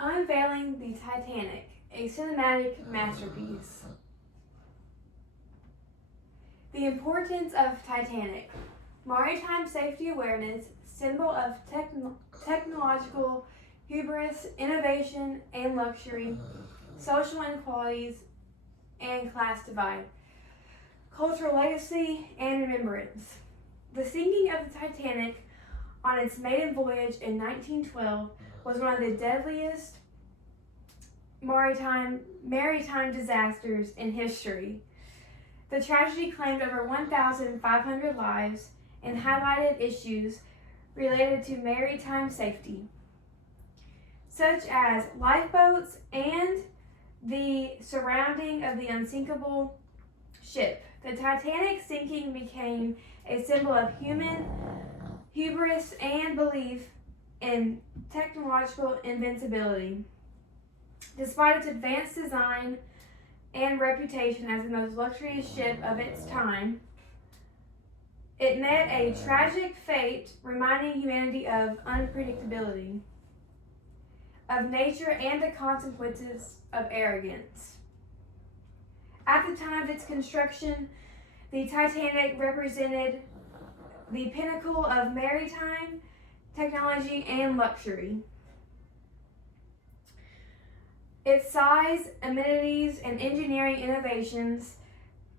Unveiling the Titanic, a cinematic masterpiece. The importance of Titanic. Maritime safety awareness, symbol of technological hubris, innovation, and luxury, social inequalities, and class divide. Cultural legacy and remembrance. The sinking of the Titanic on its maiden voyage in 1912 was one of the deadliest maritime disasters in history. The tragedy claimed over 1,500 lives and highlighted issues related to maritime safety, such as lifeboats and the surrounding of the unsinkable ship. The Titanic sinking became a symbol of human hubris and belief in technological invincibility. Despite its advanced design and reputation as the most luxurious ship of its time, it met a tragic fate, reminding humanity of unpredictability of nature and the consequences of arrogance. At the time of its construction, the Titanic represented the pinnacle of maritime technology and luxury. Its size, amenities, and engineering innovations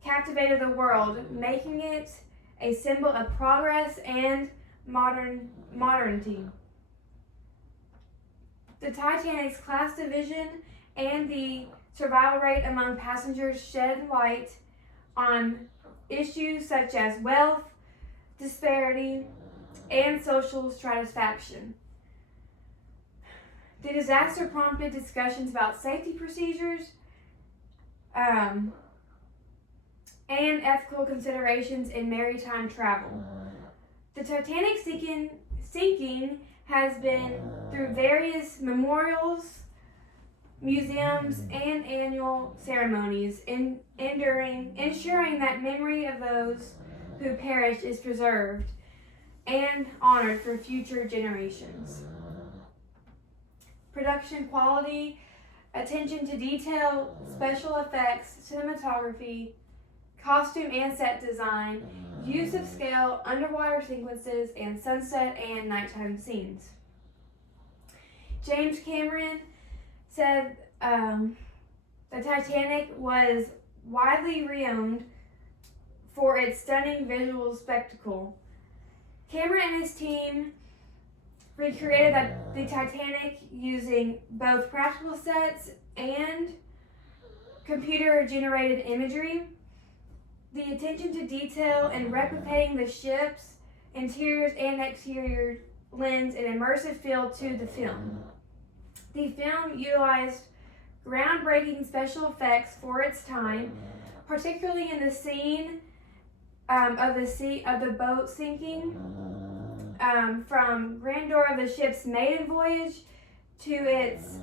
captivated the world, making it a symbol of progress and modernity. The Titanic's class division and the survival rate among passengers shed light on issues such as wealth, disparity, and social stratification. The disaster prompted discussions about safety procedures and ethical considerations in maritime travel. The Titanic sinking has been through various memorials, museums, and annual ceremonies, ensuring that memory of those who perished is preserved and honored for future generations. Production quality, attention to detail, special effects, cinematography, costume and set design, use of scale, underwater sequences, and sunset and nighttime scenes. James Cameron said the Titanic was widely renowned for its stunning visual spectacle. Cameron and his team recreated the Titanic using both practical sets and computer-generated imagery. The attention to detail and replicating the ship's interiors and exterior lends an immersive feel to the film. The film utilized groundbreaking special effects for its time, particularly in the scene of the boat sinking. From grandeur of the ship's maiden voyage to its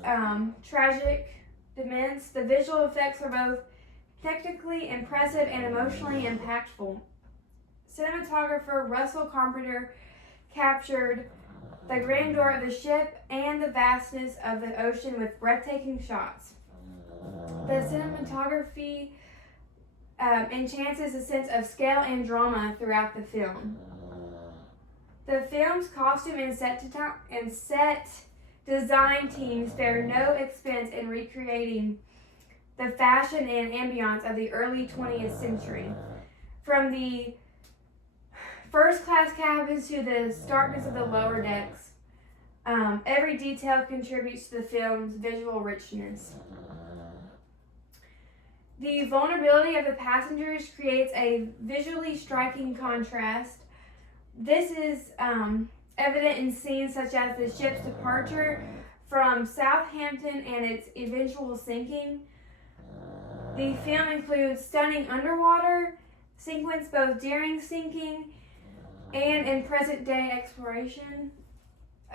tragic demise, the visual effects were both technically impressive and emotionally impactful. Cinematographer Russell Carpenter captured the grandeur of the ship and the vastness of the ocean with breathtaking shots. The cinematography enhances a sense of scale and drama throughout the film. The film's costume and set design teams spared no expense in recreating the fashion and ambiance of the early 20th century. From the first-class cabins to the starkness of the lower decks, every detail contributes to the film's visual richness. The vulnerability of the passengers creates a visually striking contrast. This is evident in scenes such as the ship's departure from Southampton and its eventual sinking. The film includes stunning underwater sequence both during sinking and in present-day exploration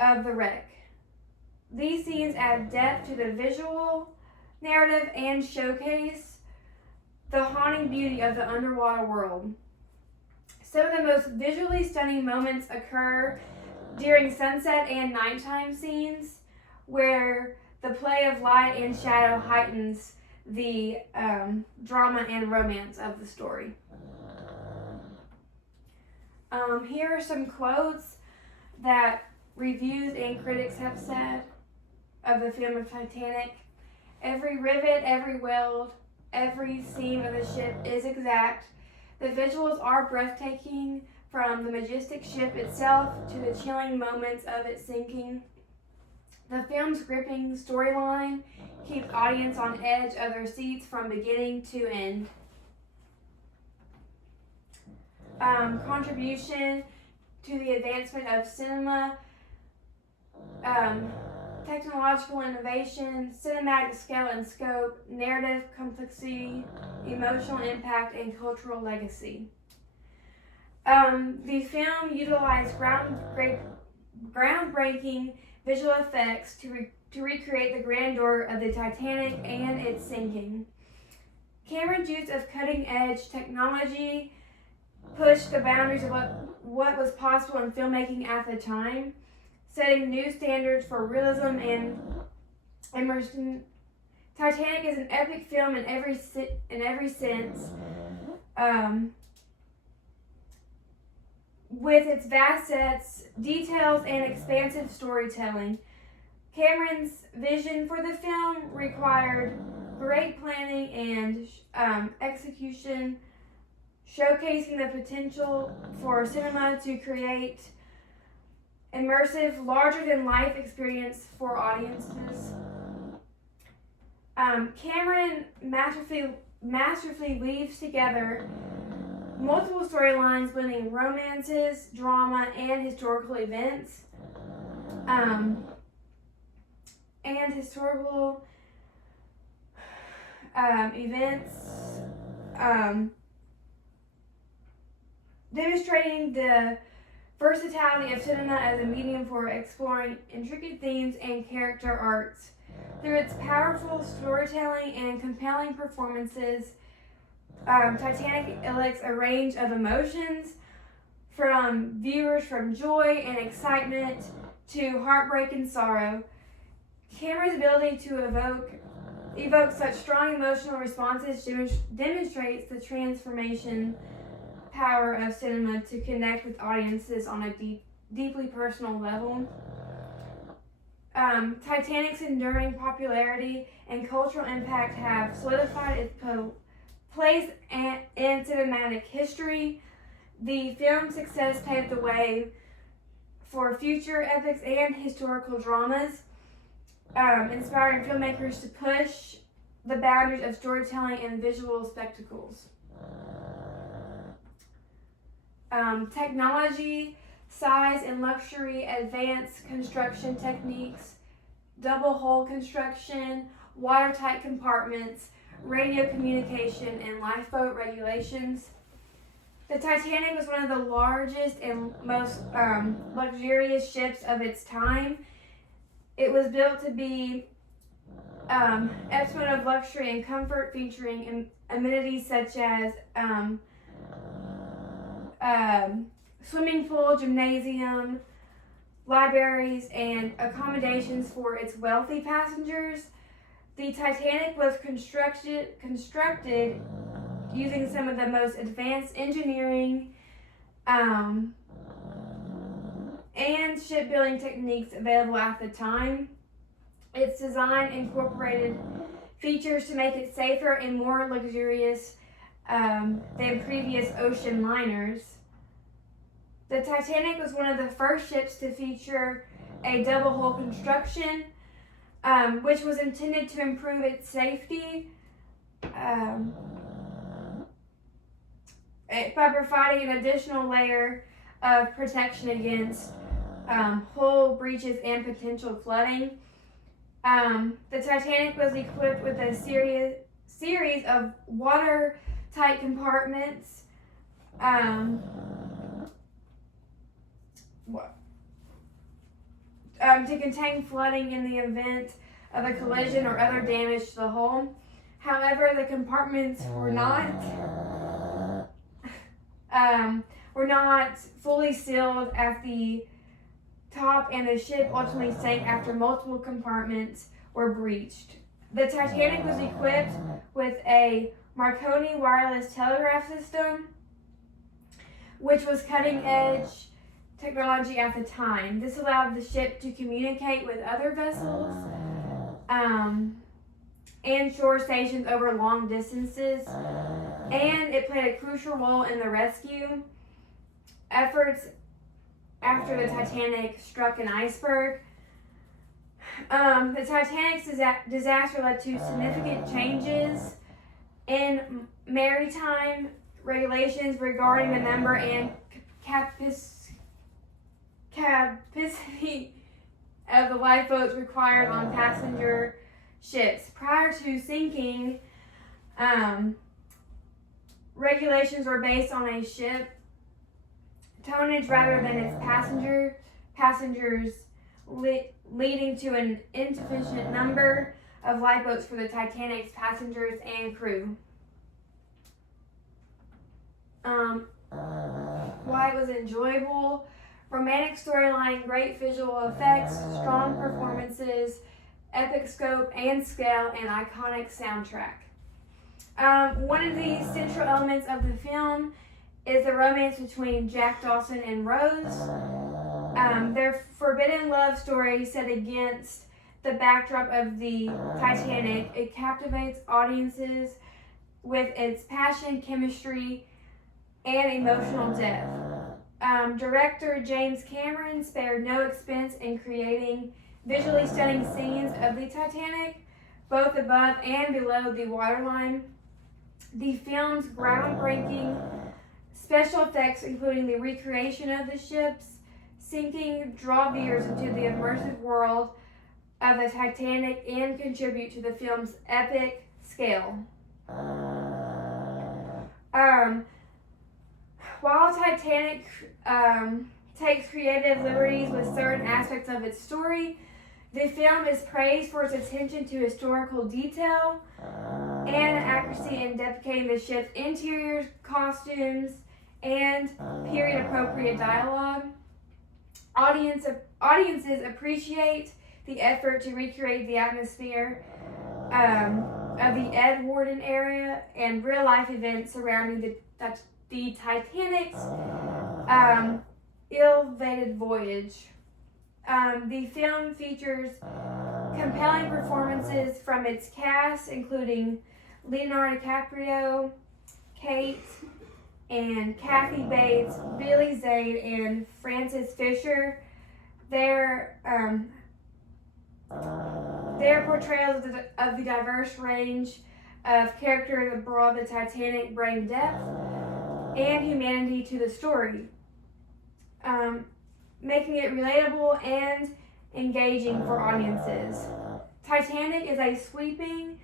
of the wreck. These scenes add depth to the visual narrative and showcase the haunting beauty of the underwater world. Some of the most visually stunning moments occur during sunset and nighttime scenes, where the the play of light and shadow heightens the drama and romance of the story. Here are some quotes that reviews and critics have said of the film of Titanic. Every rivet, every weld, every seam of the ship is exact. The visuals are breathtaking, from the majestic ship itself to the chilling moments of its sinking. The film's gripping storyline keeps audience on edge of their seats from beginning to end. Contribution to the advancement of cinema, technological innovation, cinematic scale and scope, narrative complexity, emotional impact, and cultural legacy. The film utilized groundbreaking visual effects to recreate the grandeur of the Titanic and its sinking. Cameron's use of cutting-edge technology pushed the boundaries of what was possible in filmmaking at the time, setting new standards for realism and immersion. Titanic is an epic film in every sense, with its vast sets, details, and expansive storytelling. Cameron's vision for the film required great planning and execution, showcasing the potential for cinema to create immersive, larger-than-life experience for audiences. Cameron masterfully weaves together multiple storylines blending romances, drama, and historical events. Demonstrating the versatility of cinema as a medium for exploring intricate themes and character arcs. Through its powerful storytelling and compelling performances, Titanic elicits a range of emotions from viewers, from joy and excitement to heartbreak and sorrow. Cameron's ability to evoke such strong emotional responses demonstrates the transformation power of cinema to connect with audiences on a deeply personal level. Titanic's enduring popularity and cultural impact have solidified its place in cinematic history. The film's success paved the way for future epics and historical dramas, inspiring filmmakers to push the boundaries of storytelling and visual spectacles. Technology, size and luxury, advanced construction techniques, double hull construction, watertight compartments, radio communication, and lifeboat regulations. The Titanic was one of the largest and most luxurious ships of its time. It was built to be epitome of luxury and comfort, featuring amenities such as swimming pool, gymnasium, libraries, and accommodations for its wealthy passengers. The Titanic was constructed using some of the most advanced engineering and shipbuilding techniques available at the time. Its design incorporated features to make it safer and more luxurious than previous ocean liners. The Titanic was one of the first ships to feature a double hull construction, which was intended to improve its safety by providing an additional layer of protection against hull breaches and potential flooding. The Titanic was equipped with a series of watertight compartments to contain flooding in the event of a collision or other damage to the hull. However, the compartments were not fully sealed at the top, and the ship ultimately sank after multiple compartments were breached. The Titanic was equipped with a Marconi wireless telegraph system, which was cutting-edge technology at the time. This allowed the ship to communicate with other vessels and shore stations over long distances, and it played a crucial role in the rescue efforts after the Titanic struck an iceberg. The Titanic's disaster led to significant changes in maritime regulations regarding the number and capacity of the lifeboats required on passenger ships. Prior to sinking, regulations were based on a ship tonnage rather than its passengers, leading to an insufficient number of lifeboats for the Titanic's passengers and crew. Why it was enjoyable: romantic storyline, great visual effects, strong performances, epic scope and scale, and iconic soundtrack. One of the central elements of the film is the romance between Jack Dawson and Rose. Their forbidden love story set against the backdrop of the Titanic. It captivates audiences with its passion, chemistry, and emotional depth. Director James Cameron spared no expense in creating visually stunning scenes of the Titanic, both above and below the waterline. The film's groundbreaking special effects, including the recreation of the ship's sinking, draw viewers into the immersive world of the Titanic and contribute to the film's epic scale. While Titanic takes creative liberties with certain aspects of its story, the film is praised for its attention to historical detail and accuracy in depicting the ship's interiors, costumes, and period-appropriate dialogue. Audiences appreciate the effort to recreate the atmosphere of the Edwardian era and real-life events surrounding the Titanic's ill-fated voyage. The film features compelling performances from its cast, including Leonardo DiCaprio, Kate and Kathy Bates, Billy Zane, and Frances Fisher. Their portrayals of the diverse range of characters aboard the Titanic bring depth and humanity to the story, making it relatable and engaging for audiences. Titanic is a sweeping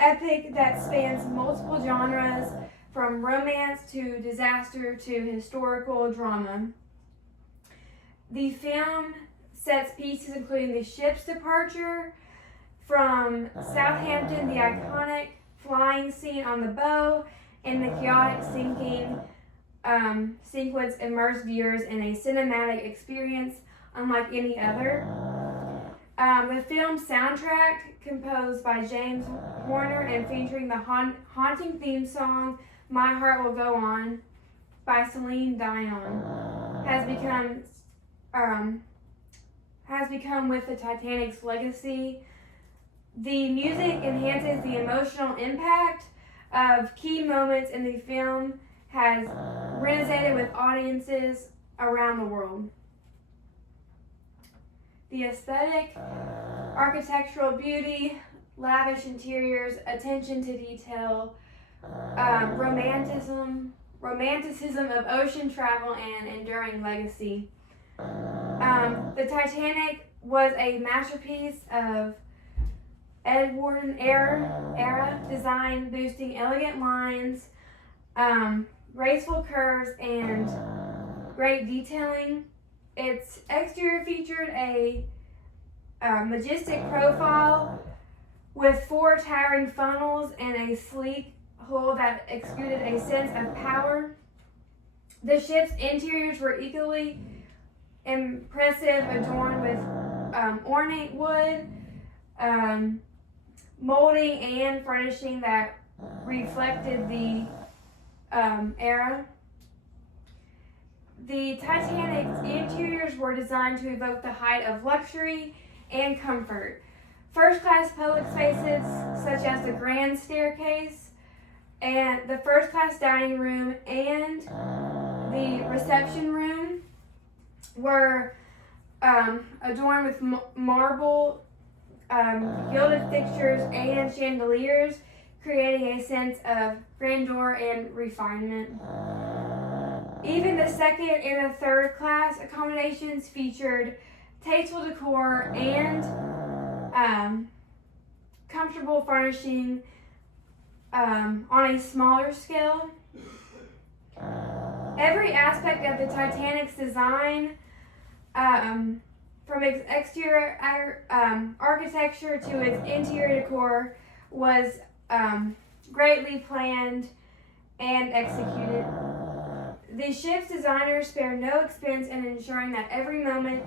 epic that spans multiple genres, from romance to disaster to historical drama. The film sets pieces including the ship's departure from Southampton, the iconic flying scene on the bow, and the chaotic sinking sequence immerse viewers in a cinematic experience unlike any other. The film's soundtrack, composed by James Horner and featuring the haunting theme song "My Heart Will Go On" by Celine Dion, has become with the Titanic's legacy. The music enhances the emotional impact of key moments in the film, has resonated with audiences around the world. The aesthetic, architectural beauty, lavish interiors, attention to detail, romanticism of ocean travel, and enduring legacy. The Titanic was a masterpiece of Edwardian era design, boasting elegant lines, graceful curves, and great detailing. Its exterior featured a majestic profile with 4 towering funnels and a sleek hull that exuded a sense of power. The ship's interiors were equally impressive, adorned with ornate wood, molding and furnishing that reflected the era. The Titanic's interiors were designed to evoke the height of luxury and comfort. First-class public spaces, such as the grand staircase and the first-class dining room and the reception room, were adorned with marble, gilded fixtures, and chandeliers, creating a sense of grandeur and refinement. Even the second and the third class accommodations featured tasteful decor and comfortable furnishing on a smaller scale. Every aspect of the Titanic's design, from its exterior architecture to its interior decor, was greatly planned and executed. The ship's designers spared no expense in ensuring that every element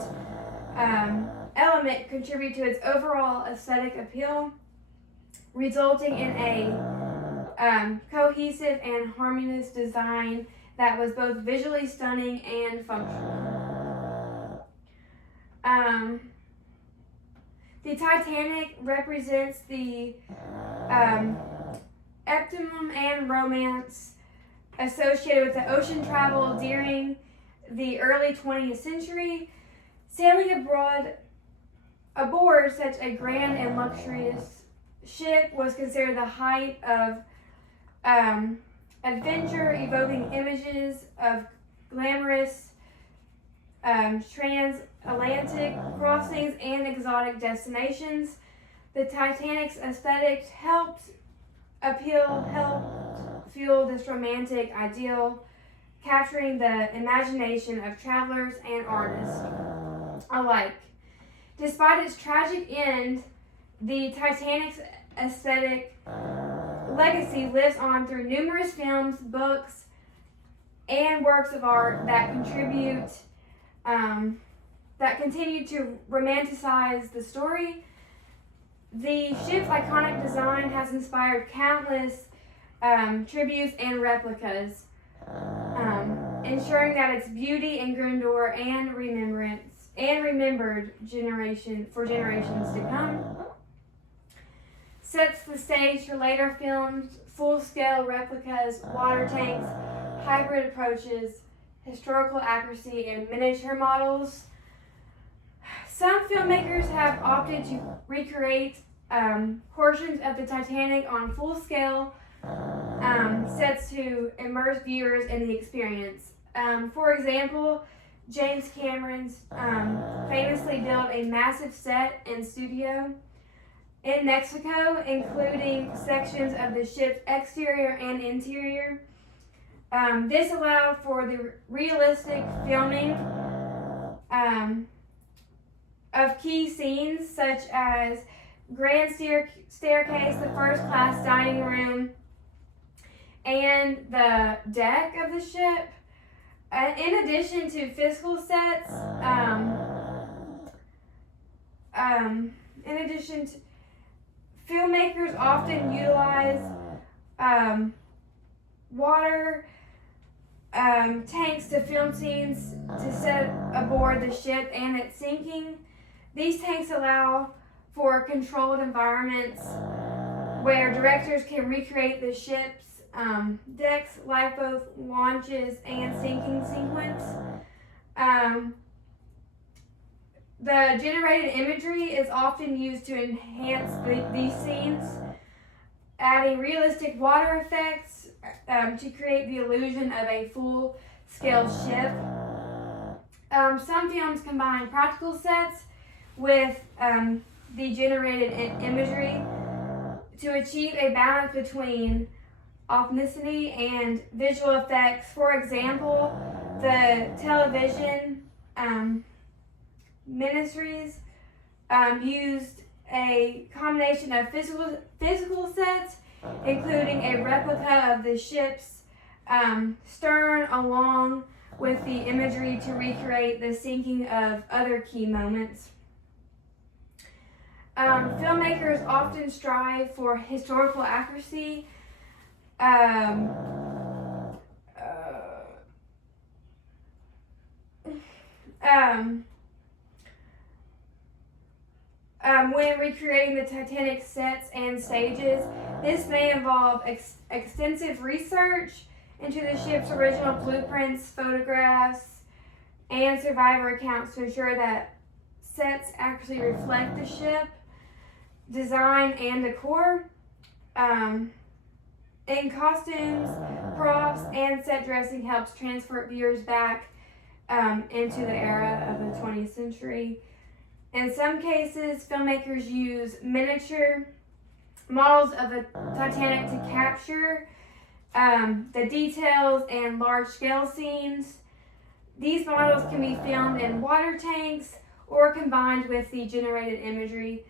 contribute to its overall aesthetic appeal, resulting in a cohesive and harmonious design that was both visually stunning and functional. The Titanic represents the optimum and romance associated with the ocean travel during the early 20th century. Sailing aboard such a grand and luxurious ship was considered the height of adventure, evoking images of glamorous transatlantic crossings and exotic destinations. The Titanic's aesthetics helped fuel this romantic ideal, capturing the imagination of travelers and artists alike. Despite its tragic end, the Titanic's aesthetic legacy lives on through numerous films, books, and works of art that continue to romanticize the story. The ship's iconic design has inspired countless tributes and replicas, ensuring that its beauty and grandeur and remembered for generations to come. Sets the stage for later films, full-scale replicas, water tanks, hybrid approaches, historical accuracy, and miniature models. Some filmmakers have opted to recreate portions of the Titanic on full-scale sets to immerse viewers in the experience. For example, James Cameron famously built a massive set and studio in Mexico, including sections of the ship's exterior and interior. This allowed for the realistic filming of key scenes such as grand staircase, the first class dining room, and the deck of the ship. In addition to physical sets, filmmakers often utilize water tanks to film scenes to set aboard the ship and its sinking. These tanks allow for controlled environments where directors can recreate the ship's decks, lifeboat launches, and sinking sequence. The generated imagery is often used to enhance these scenes, adding realistic water effects to create the illusion of a full-scale ship. Some films combine practical sets with the generated imagery to achieve a balance between authenticity and visual effects. For example, the television miniseries used a combination of physical sets, including a replica of the ship's stern, along with the imagery to recreate the sinking of other key moments. Filmmakers often strive for historical accuracy. Um, when recreating the Titanic sets and stages, this may involve extensive research into the ship's original blueprints, photographs, and survivor accounts to ensure that sets actually reflect the ship, design, and decor. In costumes, props, and set dressing helps transport viewers back into the era of the 20th century. In some cases, filmmakers use miniature models of the Titanic to capture the details and large-scale scenes. These models can be filmed in water tanks or combined with the generated imagery,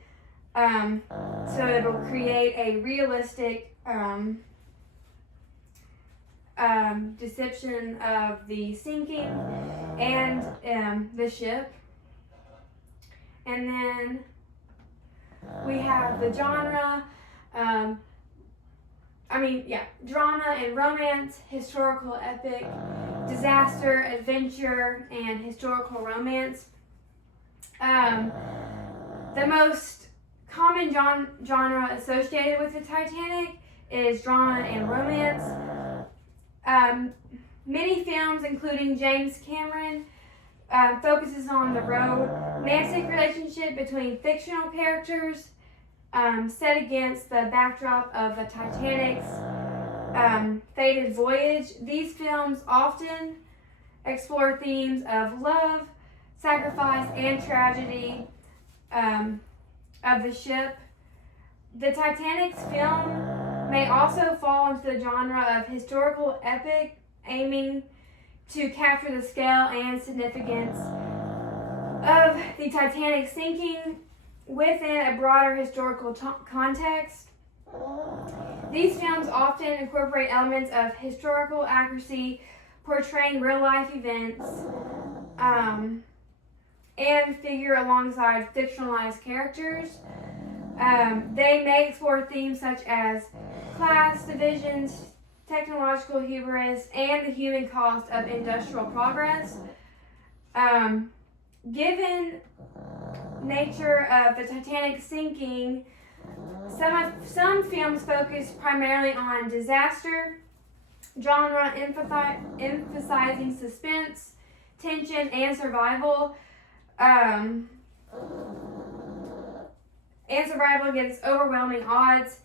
so it'll create a realistic depiction of the sinking and the ship. And then we have the genre, drama and romance, historical epic, disaster, adventure, and historical romance. The most common genre associated with the Titanic is drama and romance. Many films, including James Cameron, focuses on the romantic relationship between fictional characters set against the backdrop of the Titanic's fated voyage. These films often explore themes of love, sacrifice, and tragedy of the ship. The Titanic's film may also fall into the genre of historical epic, aiming to capture the scale and significance of the Titanic sinking within a broader historical context. These films often incorporate elements of historical accuracy, portraying real-life events, and figure alongside fictionalized characters. They may explore themes such as class divisions, technological hubris, and the human cost of industrial progress. Given nature of the Titanic sinking, some films focus primarily on disaster genre, emphasizing suspense, tension, and survival. Against overwhelming odds.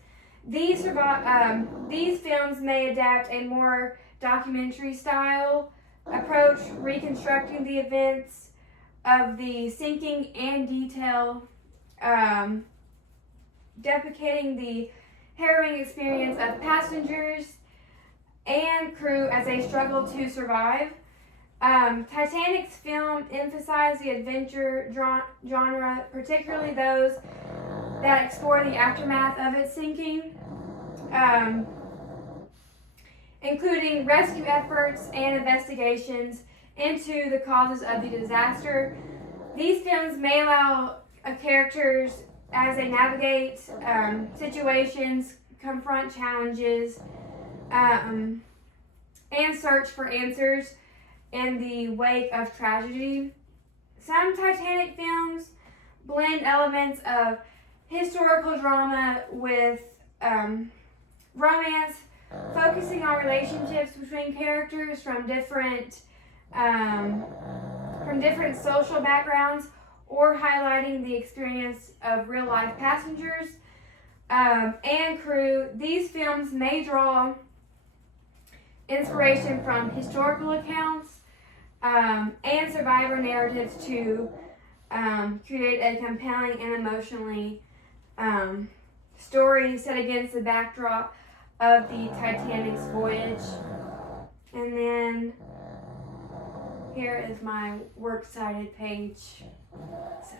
These films may adapt a more documentary style approach, reconstructing the events of the sinking and detail, depicating the harrowing experience of passengers and crew as they struggle to survive. Titanic's film emphasize the adventure genre, particularly those that explore the aftermath of its sinking, including rescue efforts and investigations into the causes of the disaster. These films may allow characters as they navigate situations, confront challenges, and search for answers in the wake of tragedy. Some Titanic films blend elements of historical drama with romance, focusing on relationships between characters from different social backgrounds, or highlighting the experience of real-life passengers and crew. These films may draw inspiration from historical accounts and survivor narratives to create a compelling and emotionally story set against the backdrop of the Titanic's voyage. And then here is my works cited page. So.